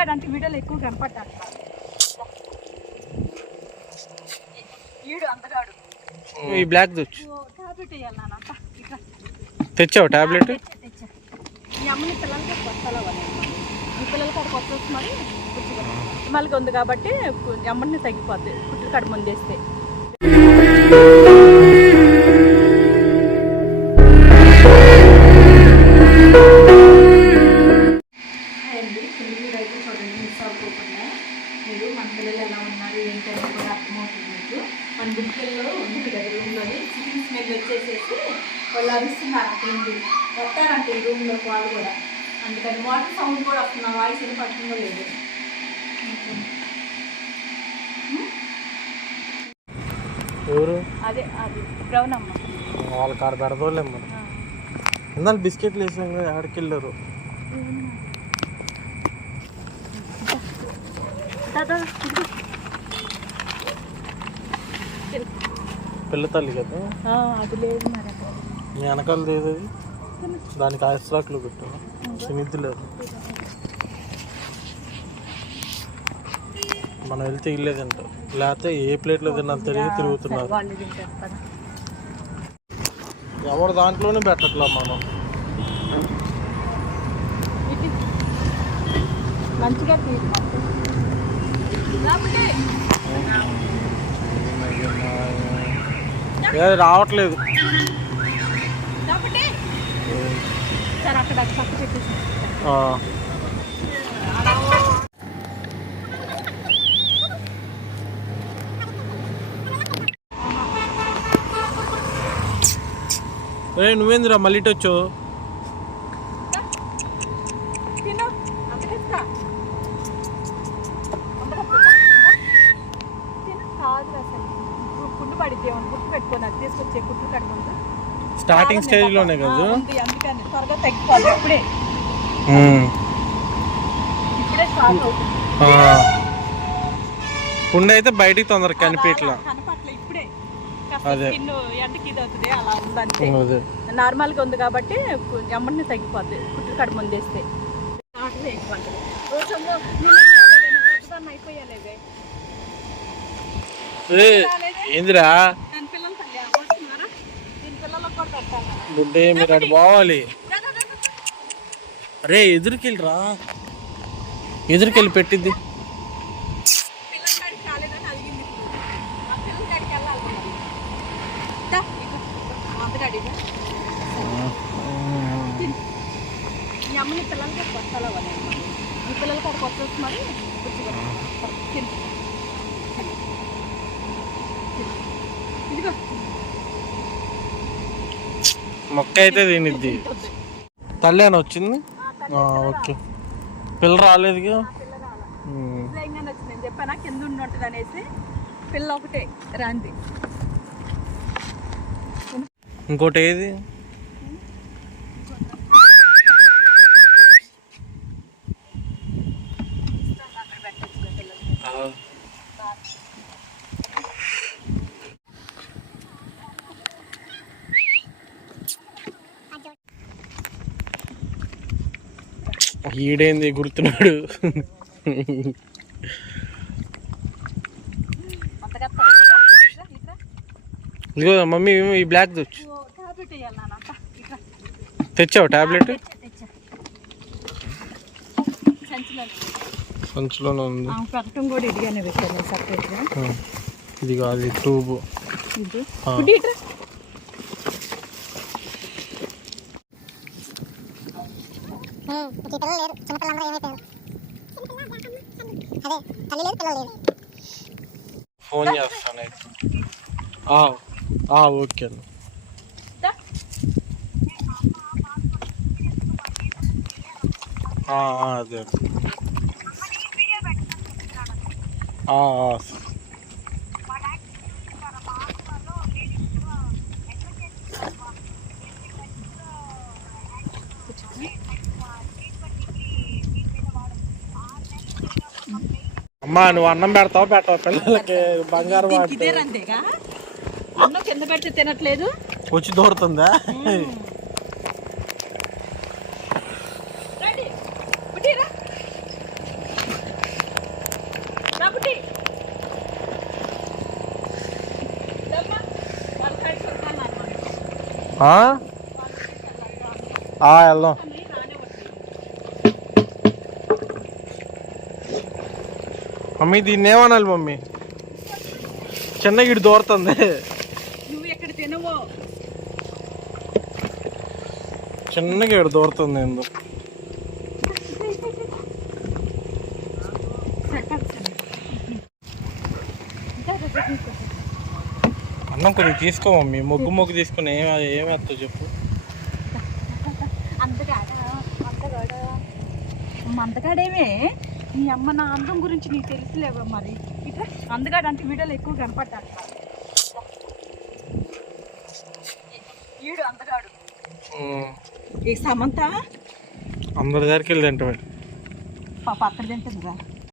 అందగాడు అంటే వీడియోలో ఎక్కువ కనపడ్డాడు. వీడు అందగాడు. ఈ బ్లాక్ తెచ్చు. టాబ్లెట్ వేయాలి నాన్న. తెచ్చావు టాబ్లెట్? ఈ అమ్మని పిల్లలకి కొత్తలో ఈ పిల్లలకి అది కొత్త వచ్చి మరి మళ్ళీ ఉంది కాబట్టి అమ్మని తగ్గిపోద్ది కుట్టు కాడ ముందేస్తే. మీరు మన పిల్లలు ఎలా ఉన్నారు ఏంటని కూడా అర్థమవుతుంది మీకు. మన గుడికెల్లో ఉంది కదా రూమ్లోని చికెన్ స్మెల్ వచ్చేసేసి వాళ్ళు అరుస్తున్నారు. అక్కడి వస్తారంటే ఈ రూమ్లోకి వాళ్ళు కూడా. అందుకని వాటర్ సౌండ్ కూడా వస్తుంది. నా వాయిస్ ఏం పడుతుందో లేదు. ఎవరు? అదే అది బ్రౌన్ అమ్మ. వాళ్ళ కాడ పెడదోలేమ్మ. ఇందాక బిస్కెట్లు వేసాం కదా, ఆడికి వెళ్ళారు. పిల్ల తల్లి కదా అది లేదు మరి. నీ వెనకాల లేదు అది. దానికి ఐస్లాక్లు పెట్టు. సునీతి లేదు. మనం వెళ్తే ఇల్లేదంట. లేకపోతే ఏ ప్లేట్లో తిన్నాను తెలియదు తిరుగుతున్నారు. ఎవరు దాంట్లోనే పెట్టట్లా మనం. మంచిగా రావట్లేదు. నువ్వేందిరా మళ్ళీ ఇటు వచ్చావు? స్టార్టింగ్ స్టేజ్ లోనే కదా, అందుకని త్వరగా తగ్గిపోదు. ఇప్పుడే పుండు అయితే బయటికి తొందరగా కనిపించట్లా. ఇప్పుడే ఎండకి ఇది అవుతుంది అలా ఉందంటే. నార్మల్గా ఉంది కాబట్టి ఎమ్మని తగ్గిపోద్ది కుట్టు కడ ముందేస్తే. అయిపోయాలేవే ఏందిరా గుడ్డే మీరు అటు పోవాలి. అరే ఎదురుకెళ్ళిరా, ఎదురుకెళ్ళి పెట్టిద్ది. అమ్మని పిల్లలకి కొత్తలో ఈ పిల్లలకి అది కొత్త వచ్చి మరి ఇదిగో మొక్క అయితే తినిద్ది. తల్లి అని వచ్చింది. ఓకే, పిల్ల రాలేదుగా. వచ్చింది చెప్పానా కింద ఉంటుంది అనేసి. పిల్ల ఒకటే రాంది. ఇంకోటి ఏది? ఈడేంది గుర్తున్నాడు. ఇదిగో మమ్మీ ఈ బ్లాక్ తెచ్చు. తెచ్చావు టాబ్లెట్? సంచిలోనే ఉంది. ఇది కాదు ట్యూబ్. ఫోన్ చేస్తాను అయితే. ఓకే అన్న. అదే అమ్మా, నువ్వు అన్నం పెడతావు పెట్టావు పిల్లలకి? బంగారం అన్నం కింద పెడితే తినట్లేదు, వచ్చి దూరుతుందా? వెళ్దాం. మమ్మీ దీన్ని ఏమనాలి మమ్మీ? చిన్న గిడి దూరుతుంది. నువ్వు ఎక్కడ తినవో చిన్నగా ఇక్కడ దూరుతుంది ఏందో. అన్నం కొద్దిగా తీసుకో మమ్మీ. మొగ్గు తీసుకుని ఏమేస్తావు చెప్పు. మందగాడేమే నీ అమ్మ నా అందం గురించి నీకు తెలుసులేవా మరి. ఇట్లా అందగాడు అంటే వీడియోలో ఎక్కువ కనపడ్డా. ఈడు అందగాడు. ఈ సమంత అందరి దగ్గరికి వెళ్ళి తింటాడు. పాప అక్కడ తింటుందిరా.